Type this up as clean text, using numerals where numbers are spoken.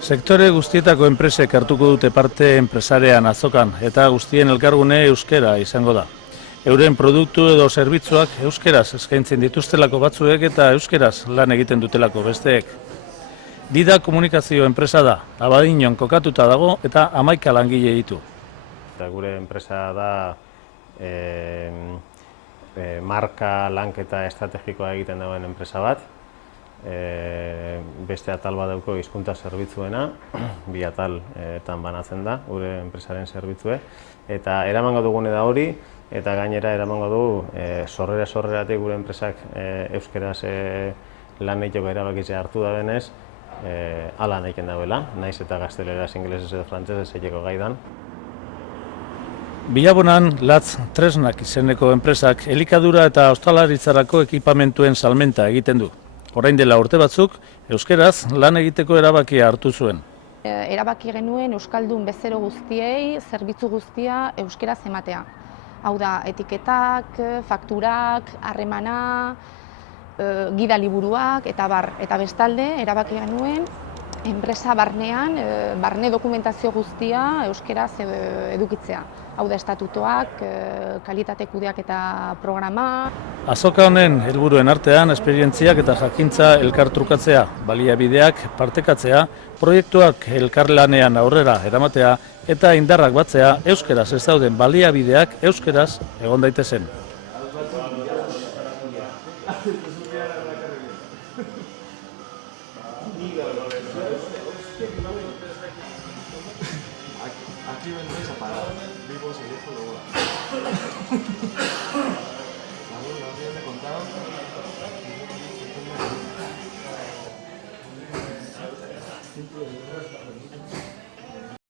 Sektore guztietako enpresek hartuko dute parte enpresarean azokan eta guztien elkargune euskera izango da. Euren produktu edo zerbitzuak euskeraz eskaintzen dituztelako batzuek eta euskeraz lan egiten dutelako besteek. Dida komunikazio enpresa da, Abadiñon kokatuta dago eta 11 langile ditu. Gure enpresa da marka lanketa estrategikoa egiten dagoen enpresa bat. Beste atal bat dauko hizkuntza zerbitzuena, bi ataletan banatzen da gure enpresaren zerbitzue, eta eramango dugune da hori, eta gainera eramango dugu sorreratik gure enpresak euskeraz lan egiteko erabakitzea hartu da denez, hala nahiken dauela, naiz eta gazteleraz, ingelesez edo frantsesez egiteko gaidan. Bilabonan Latz Tresnak izeneko enpresak elikadura eta ostalaritzarako ekipamentuen salmenta egiten du. Orain dela urte batzuk, euskeraz lan egiteko erabakia hartu zuen. Erabaki genuen euskaldun bezero guztiei zerbitzu guztia euskeraz ematea. Hau da, etiketak, fakturak, harremana, gida liburuak eta bar. Eta bestalde, erabaki genuen enpresa barnean, barne dokumentazio guztia euskeraz edukitzea. Hau da, estatutoak, kalitate kudeaketa programa. Azoka honen helburuen artean esperientziak eta jakintza elkartrukatzea, baliabideak partekatzea, proiektuak elkarlanean aurrera eramatea eta indarrak batzea euskeraz ez dauden baliabideak euskeraz egon daitezen. Aquí vendréis a parar, vivos y viejos luego. ¿Lo habías contado?